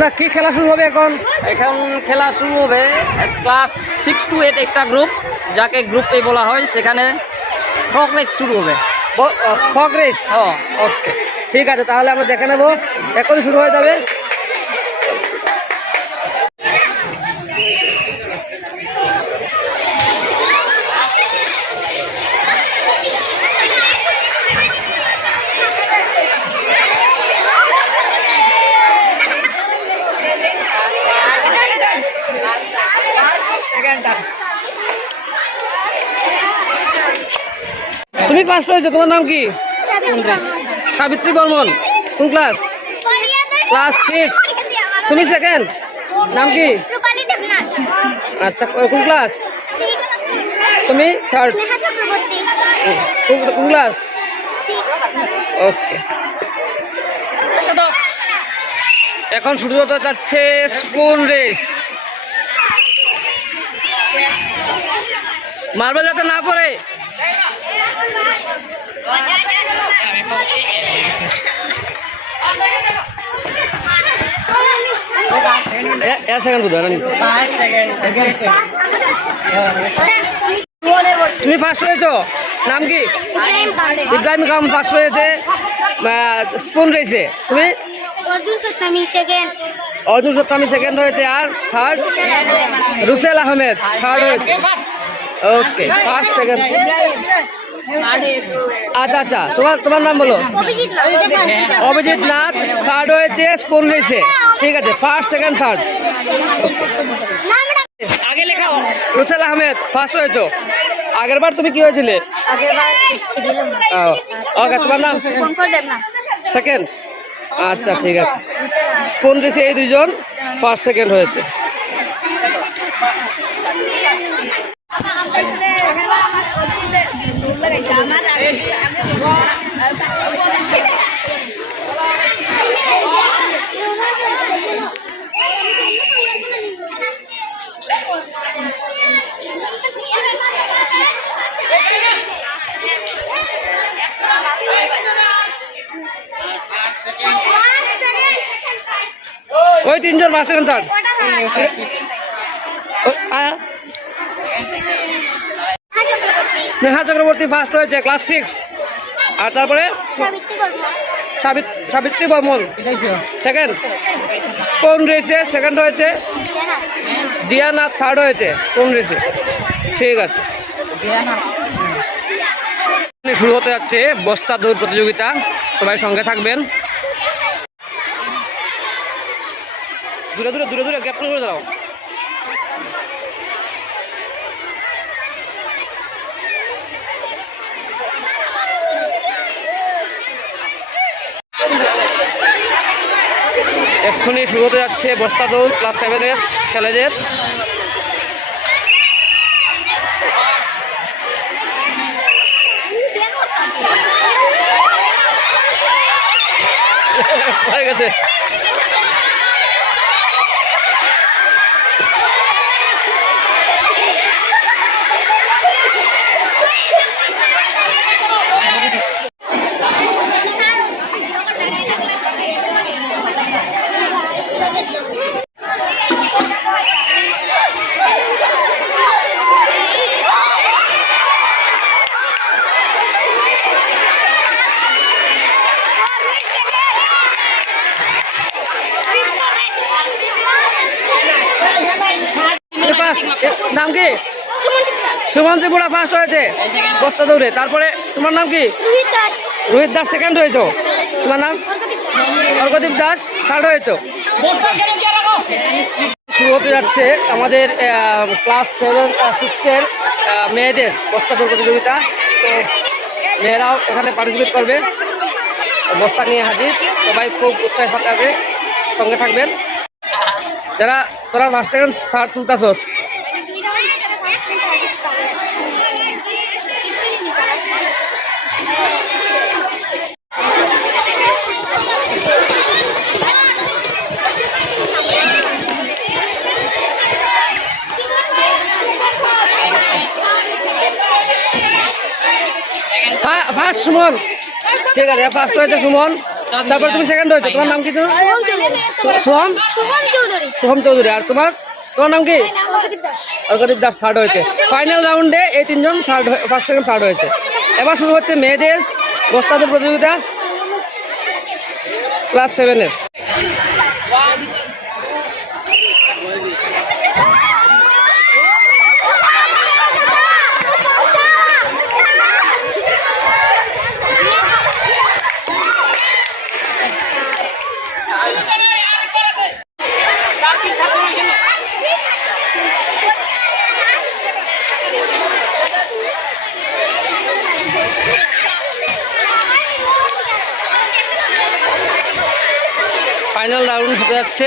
না কি খেলা শুরু হবে এখন? এখন খেলা শুরু হবে ক্লাস 6 to 8 একটা গ্রুপ, যাকে গ্রুপ এ বলা হয়। সেখানে ফ্রগ রেস শুরু হবে। Fog race. ওকে, ঠিক আছে, তাহলে আমরা দেখে নেব। এখনই শুরু হয়ে যাবে। তুমি ফার্স্ট হয়েছো, তোমার নাম কি? সাবিত্রী বর্মন। কোন ক্লাস? ক্লাস 6। তুমি সেকেন্ড, নাম কি? আচ্ছা, কোন ক্লাস? তুমি থার্ড। কোন ক্লাস? ওকে, এখন শুরু হতে যাচ্ছে স্পুন রেস। মার্বেল যাতে না পড়ে। তুমি ফার্স্ট হয়েছো, নাম কি? ইব্রাহিম খান ফার্স্ট হয়েছে স্পুন রেসে। তুমি? অর্জুন সত্তামি সেকেন্ড হয়েছে। আর থার্ড? রুসেল আহমেদ থার্ড হয়েছে। ওকে, ফার্স্ট সেকেন্ড। আচ্ছা আচ্ছা, তোমার নাম বলো। অভিজিৎ নাথ থার্ড হয়েছে স্পুন রেসে। ঠিক আছে, first second third. Russel Ahmed first হয়েছো। আগের বার তুমি কি হয়েছিলে? ওকে, তোমার নাম? সেকেন্ড। আচ্ছা, ঠিক আছে। স্পুন রেসে এই দুইজন ফার্স্ট সেকেন্ড হয়েছে। ওই তিনজন first second third. Sneha Chakraborty first হয়েছে, ক্লাস 6। আর তারপরে সাবিত্রী বর্মন সেকেন্ড। কোন রেসে সেকেন্ড হয়েছে? দিয়ানা থার্ড হয়েছে কোন রেসে। ঠিক আছে, শুরু হতে যাচ্ছে বস্তা দৌড় প্রতিযোগিতা। সবাই সঙ্গে থাকবেন। দূরে দূরে দূরে দূরে গ্যাপ করে দাও। এক্ষুনি শুরু হতে যাচ্ছে বস্তা দৌড় ক্লাস 7-এর ছেলেদের। হয়ে গেছে। নাম কি? সুমন ত্রিপুরা ফার্স্ট হয়েছে বস্তা দৌড়ে। তারপরে তোমার নাম কি? রোহিত দাস সেকেন্ড হয়েছো। তোমার নাম? অর্কদীপ দাস থার্ড হয়েছো। শুরু হতে যাচ্ছে আমাদের ক্লাস 7-6-এর মেয়েদের বস্তা দৌড় প্রতিযোগিতা। তো মেয়েরাও এখানে পার্টিসিপেট করবে। বস্তা নিয়ে হাজির, সবাই খুব উৎসাহের সাথে সঙ্গে থাকবেন। যারা তোরা ফার্স্ট সেকেন্ড থার্ড তুলতাছস, ফার্স্ট সুমন। ঠিক আছে, ফার্স্ট হয়েছে সুমন। তারপর তুমি সেকেন্ড হয়েছো, তোমার নাম কি? তোমার শুভম চৌধুরী। সোহম শুভম চৌধুরী। সোহম চৌধুরী। আর তোমার তোমার নাম কি? অর্কদীপ দাস। অর্কদীপ দাস থার্ড হয়েছে। ফাইনাল রাউন্ডে এই তিনজন থার্ড, ফার্স্ট সেকেন্ড থার্ড হয়েছে। এবার শুরু হচ্ছে মেয়েদের বস্তা দৌড় প্রতিযোগিতা ক্লাস 7-এর। ফাইনাল রাউন্ড হতে যাচ্ছে।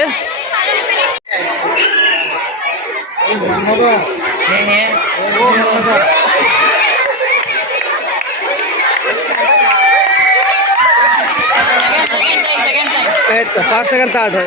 এই তো ফার্স্ট সেকেন্ড থার্ড